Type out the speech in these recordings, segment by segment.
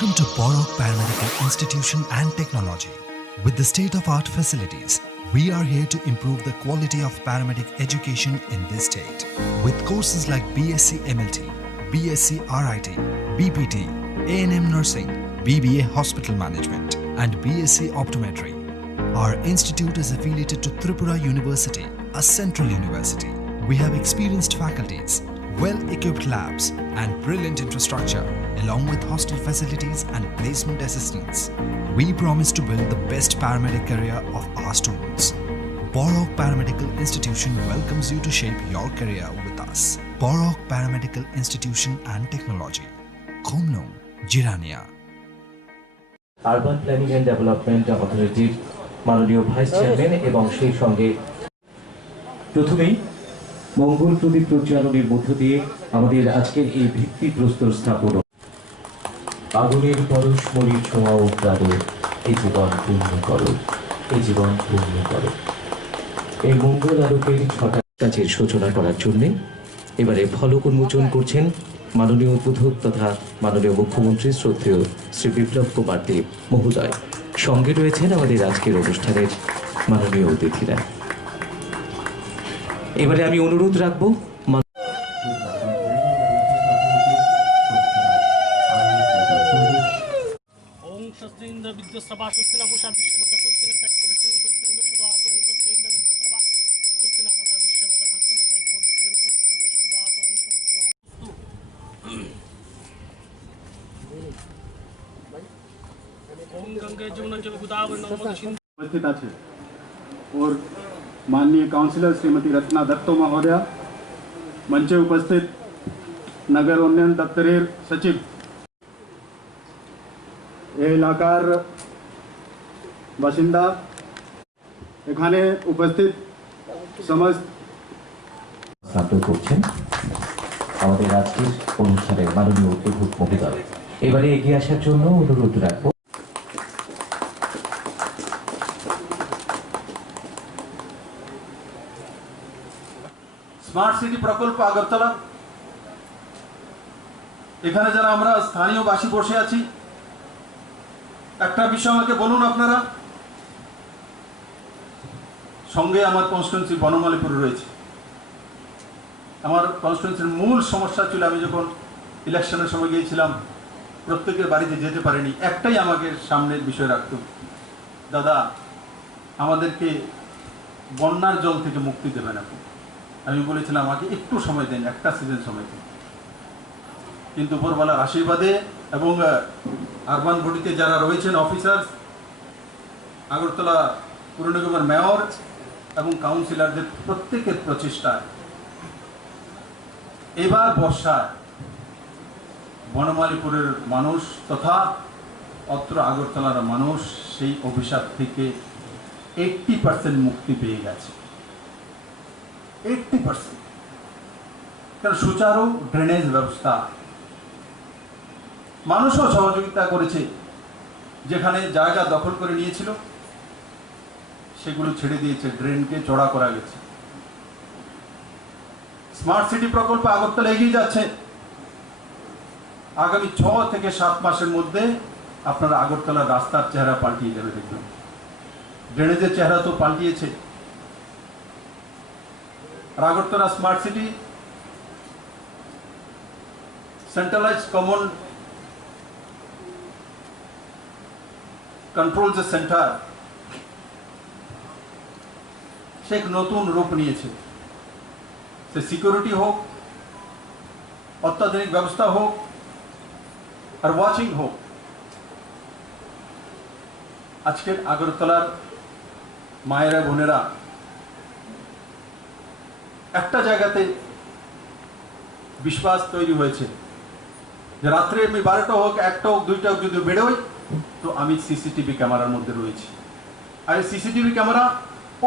Welcome to Borok Paramedical Institution and Technology. With the state-of-art facilities, we are here to improve the quality of paramedic education in this state. With courses like BSc MLT, BSc RIT, BPT, A&M Nursing, BBA Hospital Management, and BSc Optometry. Our institute is affiliated to Tripura University, a central university. We have experienced faculties, well-equipped labs, and brilliant infrastructure, along with hostel facilities and placement assistance. We promise to build the best paramedic career of our students. Borok Paramedical Institution welcomes you to shape your career with us. Borok Paramedical Institution and Technology, Khomlong, Jirania. Urban Planning and Development Authority মাননীয় vice chairman এবং সেই সঙ্গে প্রথমেই মঙ্গল প্রদীপ প্রজ্বালনের মধ্য দিয়ে আমাদের আজকের এই ভিত্তিপ্রস্তর স্থাপন। আগুনের পরশমণি ছোঁয়া ও প্রাদে এই জীবন পূর্ণ করো, এই জীবন পূর্ণ করো। এই মঙ্গল আলোকের ছটা কাজের সূচনা করার জন্য এবারে ফলক উন্মোচন করছেন মাননীয় উদ্বোধক তথা মাননীয় মুখ্যমন্ত্রী শ্রদ্ধেয় শ্রী বিপ্লব কুমার দেব মহোদয়। সঙ্গে রয়েছেন আমাদের আজকের অনুষ্ঠানের মাননীয় অতিথিরা। এবারে আমি অনুরোধ রাখবো उपस्थित আছে और माननीय काउंसिलर श्रीमती रत्ना दत्तो महोदया, मंचे उपस्थित नगर उन्नयन दफ्तरेर सचिव, এই এলাকার বাসিন্দা, এখানে উপস্থিত সমস্ত ছাত্র করছেন আমাদের আজকের অনুষ্ঠানের মাননীয় উদ্বোধক মহোদয়। এবারে এগিয়ে আসার জন্য অনুরোধ রাখবো স্মার্ট সিটি প্রকল্প আগরতলা। এখানে যারা আমরা স্থানীয় বাসী বসে আছি, একটা বিষয় আমাকে বলুন আপনারা, সঙ্গে আমার কনস্টিটুয়েন্সি বনমালীপুর রয়েছে। আমার কনস্টিটুয়েন্সির মূল সমস্যা ছিল, আমি যখন ইলেকশনের সময় গিয়েছিলাম প্রত্যেকের বাড়িতে যেতে পারিনি, একটাই আমাকে সামনের বিষয় রাখত, দাদা আমাদেরকে বন্যার জল থেকে মুক্তি দেবেন আপনি। আমি বলেছিলাম আমাকে একটু সময় দেন, একটা সিজন সময় দেন। কিন্তু উপরওয়ালার আশীর্বাদে এবং আরবান বডিতে যারা রয়েছেন অফিসার, আগরতলা পুর নিগমের মেয়র এবং কাউন্সিলরদের প্রত্যেকের প্রচেষ্টায় এবার বর্ষায় বনমালীপুরের মানুষ তথা অত্র আগরতলার মানুষ সেই অভিশাপ থেকে 80% মুক্তি পেয়ে গেছে। 80%। কারণ সুচারু ড্রেনেজ ব্যবস্থা, মানুষও সহযোগিতা করেছে। যেখানে জায়গা দখল করে নিয়েছিল সেগুলো ছেড়ে দিয়েছে, ড্রেনকে চড়া করা গেছে। স্মার্ট সিটি প্রকল্প আগরতলা এগিয়ে যাচ্ছে। আগামী 6 থেকে 7 মাসের মধ্যে আপনারা আগরতলার রাস্তার চেহারা পাল্টিয়ে যাবে। দেখবেন ড্রেনেজের চেহারা তো পাল্টিয়েছে। Agartala smart city centralised common control যে সেন্টার, সে এক নতুন রূপ নিয়েছে। সে সিকিউরিটি হোক, অত্যাধুনিক ব্যবস্থা হোক, আর ওয়াচিং হোক, আজকের আগরতলার মায়েরা বোনেরা একটা জায়গাতে বিশ্বাস তৈরি হয়েছে যে রাত্রে আমি 12টা হোক, 1টা হোক, 2টা হোক, যদি বেরোই তো আমি সিসিটিভি ক্যামেরার মধ্যে রয়েছি। আর সিসিটিভি ক্যামেরা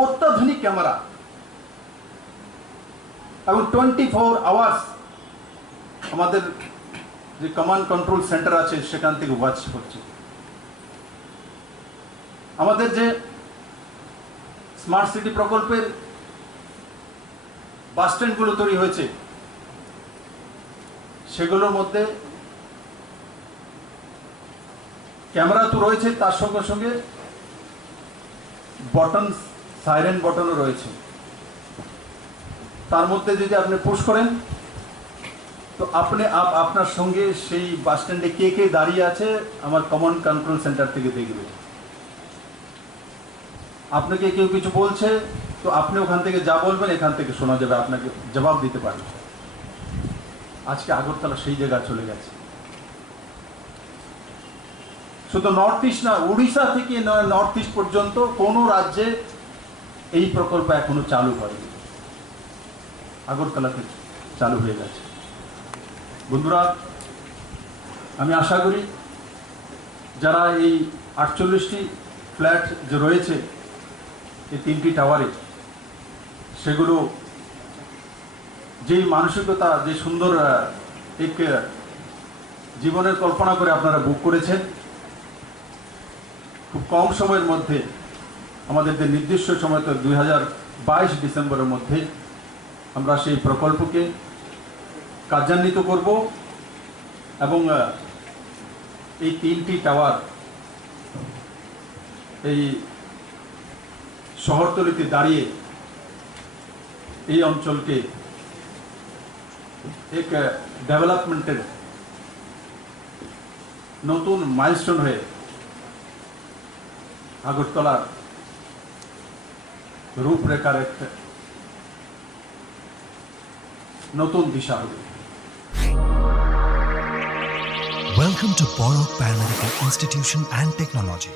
অত্যাধুনিক ক্যামেরা এবং 24 আওয়ার্স আমাদের যে কমান্ড কন্ট্রোল সেন্টার আছে সেখান থেকে ওয়াচ করছে। আমাদের যে স্মার্ট সিটি প্রকল্পের বাস স্ট্যান্ডগুলো তৈরি হয়েছে সেগুলোর মধ্যে ক্যামেরা তো রয়েছে, তার সঙ্গে সঙ্গে বটন, সাইরেন বটনও রয়েছে। তার মধ্যে যদি আপনি পুশ করেন তো আপনি আপনার সঙ্গে সেই বাস স্ট্যান্ডে কে কে দাঁড়িয়ে আছে আমার কমান্ড কন্ট্রোল সেন্টার থেকে দেখবে। আপনাকে কেউ কিছু বলছে তো আপনি ওখান থেকে যা বলবেন এখান থেকে শোনা যাবে, আপনাকে জবাব দিতে পারবে। আজকে আগরতলা সেই জায়গায় চলে গেছে। শুধু নর্থ ইস্ট না, উড়িষ্যা থেকে নর্থ ইস্ট পর্যন্ত কোনো রাজ্যে এই প্রকল্প এখনো চালু হয়নি, আগরতলাতে চালু হয়ে গেছে। বন্ধুরা, আমি আশা করি যারা এই 48টি ফ্ল্যাট যে রয়েছে এই 3টি টাওয়ারে, সেগুলো যেই মানসিকতা, যে সুন্দর এক জীবনের কল্পনা করে আপনারা বুক করেছেন, খুব কম সময়ের মধ্যে, আমাদের যে নির্দিষ্ট সময় তো 2022 ডিসেম্বরের মধ্যে আমরা সেই প্রকল্পকে কার্যান্বিত করব এবং এই 3টি টাওয়ার এই শহরতলিতে দাঁড়িয়ে এই অঞ্চলকে এক ডেভেলপমেন্টের নতুন মাইলস্টোন হয়ে আগরতলার রূপরেখার এক নতুন দিশা হবে। Welcome to Borok Paramedical Institution and Technology.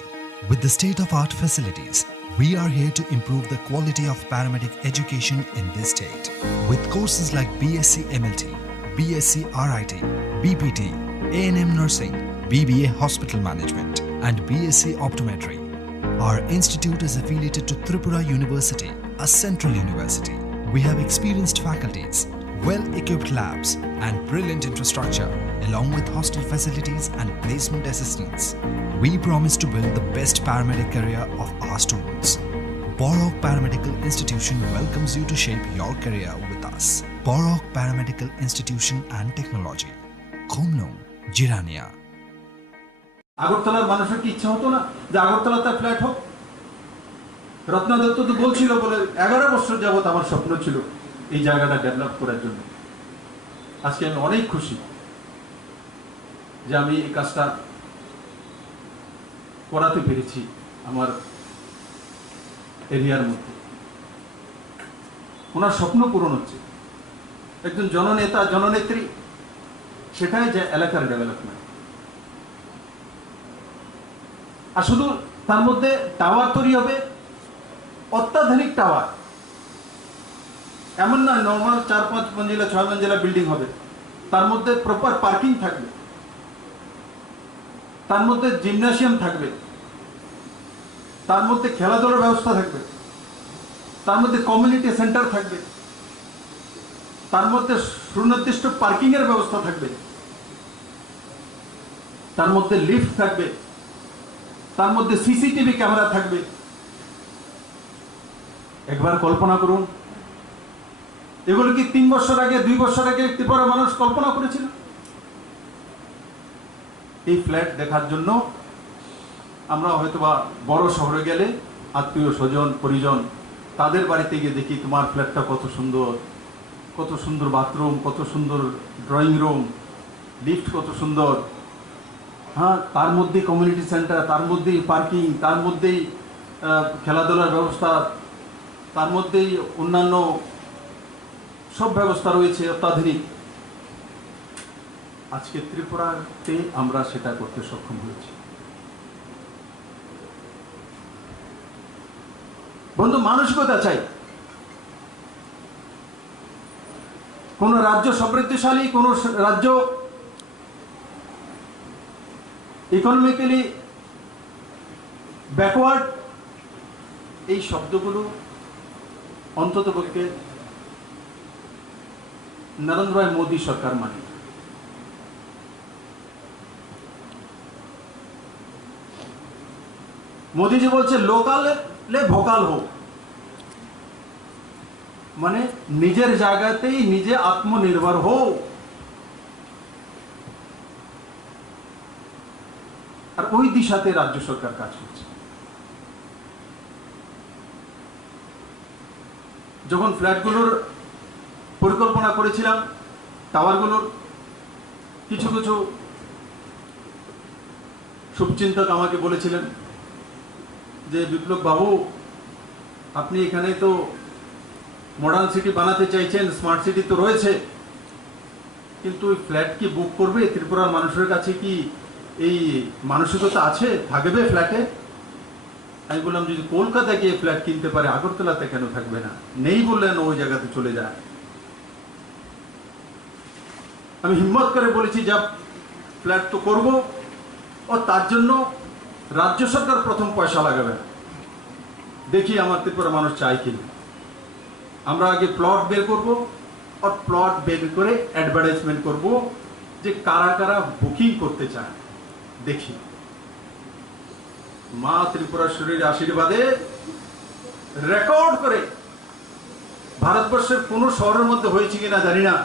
With the state-of-art facilities, we are here to improve the quality of paramedic education in this state. With courses like BSc MLT, BSc RIT, BPT, A&M Nursing, BBA Hospital Management, and BSc Optometry. Our institute is affiliated to Tripura University, a central university. We have experienced faculties, well-equipped labs, and brilliant infrastructure, along with hostel facilities and placement assistance. We promise to build the best paramedic career of our students. Borok Paramedical Institution welcomes you to shape your career with us. Borok Paramedical Institution and Technology, Khomnong, Jirania. আগরতলার মানুষের কি ইচ্ছা হতো না যে আগরতলাতে flat হোক? রত্না দত্ত তো বলছিল, বলে 11 বছর যাবত আমার স্বপ্ন ছিল এই জায়গাটা ডেভেলপ করার জন্য। আজকে আমি অনেক খুশি যে আমি এই কাজটা করাতে পেরেছি আমার এরিয়ার মধ্যে। ওনার স্বপ্ন পূরণ হচ্ছে। একজন জননেতা, জননেত্রী, সেটাই যে এলাকার ডেভেলপমেন্ট। আর শুধু তার মধ্যে টাওয়ার তৈরি হবে, অত্যাধুনিক টাওয়ার, এমন নয় নর্মাল 4-5 মঞ্জিলা 6 মঞ্জিলা বিল্ডিং হবে। তার মধ্যে প্রপার পার্কিং থাকবে, তার মধ্যে জিমনাসিয়াম থাকবে, তার মধ্যে খেলাধুলার ব্যবস্থা থাকবে, তার মধ্যে কমিউনিটি সেন্টার থাকবে, তার মধ্যে সুনির্দিষ্ট পার্কিং এর ব্যবস্থা থাকবে, তার মধ্যে লিফট থাকবে, তার মধ্যে সিসিটিভি ক্যামেরা থাকবে। একবার কল্পনা করুন, এগুলো কি 3 বছর আগে, 2 বছর আগে ত্রিপুরার মানুষ কল্পনা করেছিল? এই ফ্ল্যাট দেখার জন্য আমরা হয়তোবা বড় শহরে গেলে আত্মীয় স্বজন পরিজন তাদের বাড়িতে গিয়ে দেখি, তোমার ফ্ল্যাটটা কত সুন্দর, কত সুন্দর বাথরুম, কত সুন্দর ড্রয়িং রুম, লিফট কত সুন্দর, হ্যাঁ, তার মধ্যে কমিউনিটি সেন্টার, তার মধ্যেই পার্কিং, তার মধ্যেই খেলাধুলার ব্যবস্থা, তার মধ্যেই অন্যান্য সব ব্যবস্থা রয়েছে অত্যাধুনিক। আজকে ত্রিপুরাতে আমরা সেটা করতে সক্ষম হয়েছি। বন্ধু, মানসিকতা চাই। কোন রাজ্য সমৃদ্ধশালী, কোন রাজ্য ইকোনমিক্যালি ব্যাকওয়ার্ড, এই শব্দগুলো অন্ততপক্ষে নরেন্দ্র ভাই মোদী সরকার মানে। মোদীজি বলছে লোকালে ভোকাল হোক, মানে নিজের জায়গাতেই নিজে আত্মনির্ভর হোক। আর ওই দিশাতে রাজ্য সরকার কাজ করছে। যখন ফ্ল্যাটগুলোর পরিকল্পনা করেছিলাম, টাওয়ারগুলোর, কিছু কিছু শুভচিন্তক আমাকে বলেছিলেন যে বিপ্লব বাবু, আপনি এখানে তো মডার্ন সিটি বানাতে চাইছেন, স্মার্ট সিটি তো রয়েছে, কিন্তু ওই ফ্ল্যাট কি বুক করবে? ত্রিপুরার মানুষের কাছে কি এই মানসিকতা আছে, থাকবে ফ্ল্যাটে? আমি বললাম, যদি কলকাতায় গিয়ে ফ্ল্যাট কিনতে পারে, আগরতলাতে কেন থাকবে না? নেই বললেন ওই জায়গাতে চলে যায়। আমি হিম্মত করে বলেছি, যা ফ্ল্যাট তো করবো, ও তার জন্য রাজ্য সরকার প্রথম পয়সা লাগাবে। দেখি আমার ত্রিপুরা মানুষ চাই কিনা। আমরা আগে প্লট বের করব, আর প্লট বের করে অ্যাডভার্টাইজমেন্ট করব যে কারা কারা বুকিং করতে চায়। দেখি মা ত্রিপুরাশ্বরীর আশীর্বাদে রেকর্ড করে, ভারতবর্ষের কোন শহরের মধ্যে হয়েছে কিনা জানি না,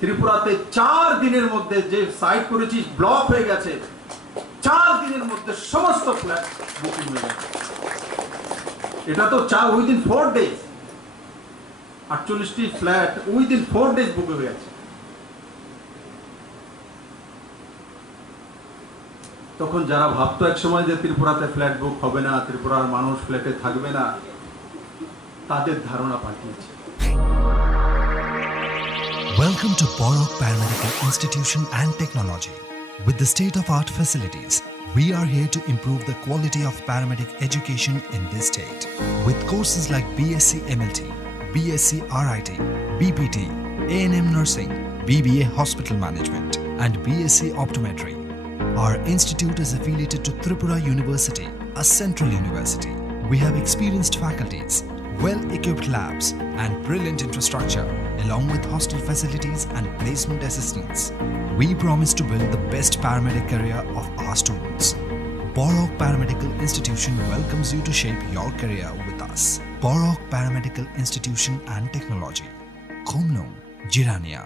ত্রিপুরাতে 4 দিনের মধ্যে যে সাইট করেছি ব্লক হয়ে গেছে, 4 দিনের মধ্যে সমস্ত ফ্ল্যাট বুকিং হয়ে গেছে। এটা তো উইদিন 4 ডেজ, 48টি ফ্ল্যাট উইদিন 4 ডেজ বুক হয়ে গেছে। তখন যারা ভাবতো এক সময় যে ত্রিপুরাতে ফ্ল্যাট বুক হবে না, ত্রিপুরার মানুষ ফ্ল্যাটে থাকবে না, তাদের ধারণা পাল্টিয়েছে। Welcome to Borok Paramedical Institution and Technology. With the state-of-art facilities, we are here to improve the quality of paramedic education in this state. With courses like BSc MLT, BSc RIT, BPT, A&M Nursing, BBA Hospital Management, and BSc Optometry. Our institute is affiliated to Tripura University, a central university. We have experienced faculties, well-equipped labs, and brilliant infrastructure, along with hostel facilities and placement assistance. We promise to build the best paramedic career of our students. Borok Paramedical Institution welcomes you to shape your career with us. Borok Paramedical Institution and Technology, Khomlong, Jirania.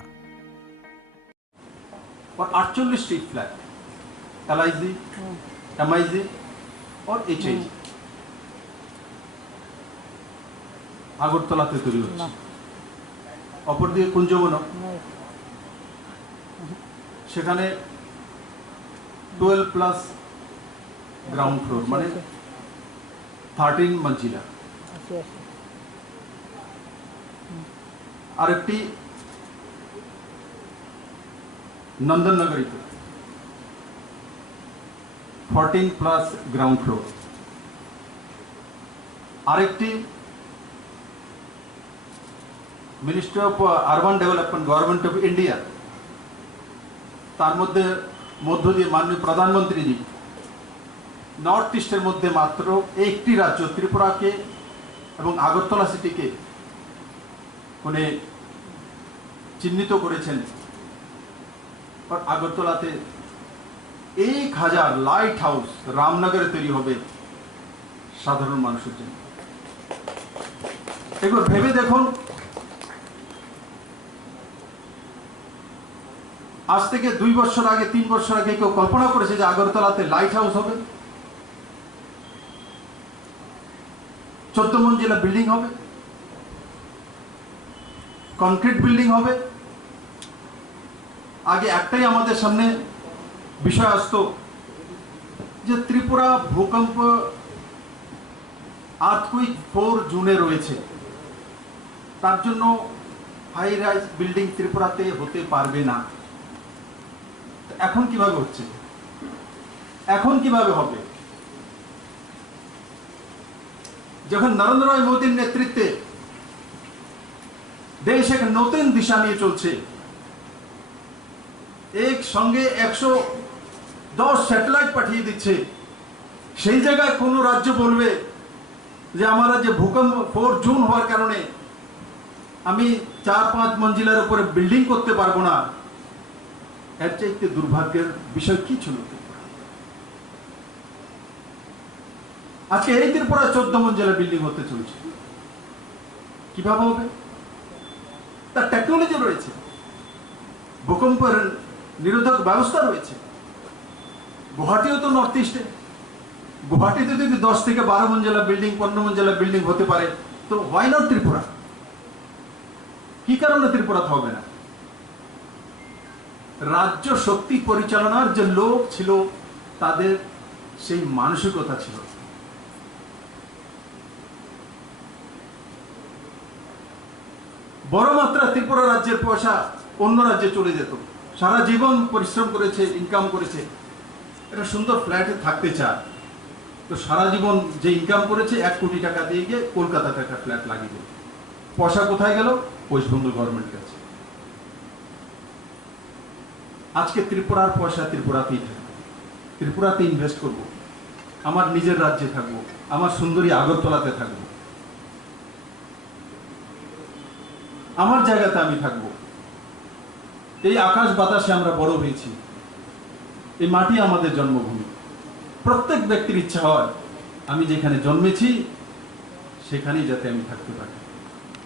और 48 street flat LIG, MIG और HIG আগরতলাতে তৈরি হচ্ছে। অপরদিকে কুঞ্জবন, সেখানে 12+ ground floor, মানে 13 মঞ্জিলা। আরেকটি নন্দননগরীতে 14+ ground floor. আরেকটি ministry of urban development, government of India, তার মধ্য দিয়ে মাননীয় প্রধানমন্ত্রীজি নর্থ ইস্টের মধ্যে মাত্র একটি রাজ্য ত্রিপুরাকে এবং আগরতলা সিটিকে উনি চিহ্নিত করেছেন। আর আগরতলাতে 1000 লাইট হাউস রামনগরে তৈরি হবে সাধারণ মানুষের জন্য। একবার ভেবে দেখুন, আজ থেকে 2 বছর আগে, 3 বছর আগে কেউ কল্পনা করেছে যে আগরতলাতে লাইট হাউস হবে, 14 মঞ্জিলা বিল্ডিং হবে, কনক্রিট বিল্ডিং হবে? আগে একটাই আমাদের সামনে বিষয় আসতো যে ত্রিপুরা ভূকম্প আর্থকুইক 4 জুনে রয়েছে, তার জন্য হাই রাইজ বিল্ডিং ত্রিপুরাতে হতে পারবে না। এখন কিভাবে হচ্ছে? এখন কিভাবে হবে? যখন নরেন্দ্র মোদীর নেতৃত্বে দেশ এক নতুন দিশা নিয়ে চলছে, এক সঙ্গে 110 স্যাটেলাইট পাঠিয়ে দিচ্ছে, সেই জায়গায় কোন রাজ্য বলবে যে আমরা যে ভূকম্প 4 জুন হওয়ার কারণে আমি 4-5 মঞ্জিলার উপরে বিল্ডিং করতে পারবো না, এর চাইতে দুর্ভাগ্যের বিষয় কি ছিল? আজকে এই ত্রিপুরা 14 মঞ্জিলা বিল্ডিং হতে চলছে। কিভাবে হবে? তার টেকনোলজি রয়েছে, ভূকম্পের নিরোধক ব্যবস্থা রয়েছে, গুয়াহাটিও তো নর্থ ইস্টে, গুয়াহাটিতে যদি 10 থেকে 12 মঞ্জিলা বিল্ডিং, 15 মঞ্জিলা বিল্ডিং হতে পারে, তো হোয়াই নট ত্রিপুরা? কি কারণে ত্রিপুরাতে হবে না? রাজ্য শক্তি পরিচালনার যে লোক ছিল, তাদের সেই মানসিকতা ছিল। বড় মাত্রা ত্রিপুরা রাজ্যের পয়সা অন্য রাজ্যে চলে যেত। সারা জীবন পরিশ্রম করেছে, ইনকাম করেছে, একটা সুন্দর ফ্ল্যাটে থাকতে চায়, তো সারা জীবন যে ইনকাম করেছে 1 কোটি টাকা দিয়ে গিয়ে কলকাতাতে একটা ফ্ল্যাট লাগিয়ে দিল। পয়সা কোথায় গেল? ওয়েস্ট বেঙ্গল গভর্নমেন্টের কাছে। আজকে ত্রিপুরার পয়সা ত্রিপুরাতেই থাকবে, ত্রিপুরাতে ইনভেস্ট করব, আমার নিজের রাজ্যে থাকবো, আমার সুন্দরী আগরতলাতে থাকবো, আমার জায়গাতে আমি থাকবো। এই আকাশ বাতাসে আমরা বড় হয়েছি, এই মাটি আমাদের জন্মভূমি। প্রত্যেক ব্যক্তির ইচ্ছা হয় আমি যেখানে জন্মেছি সেখানেই যাতে আমি থাকতে পারি।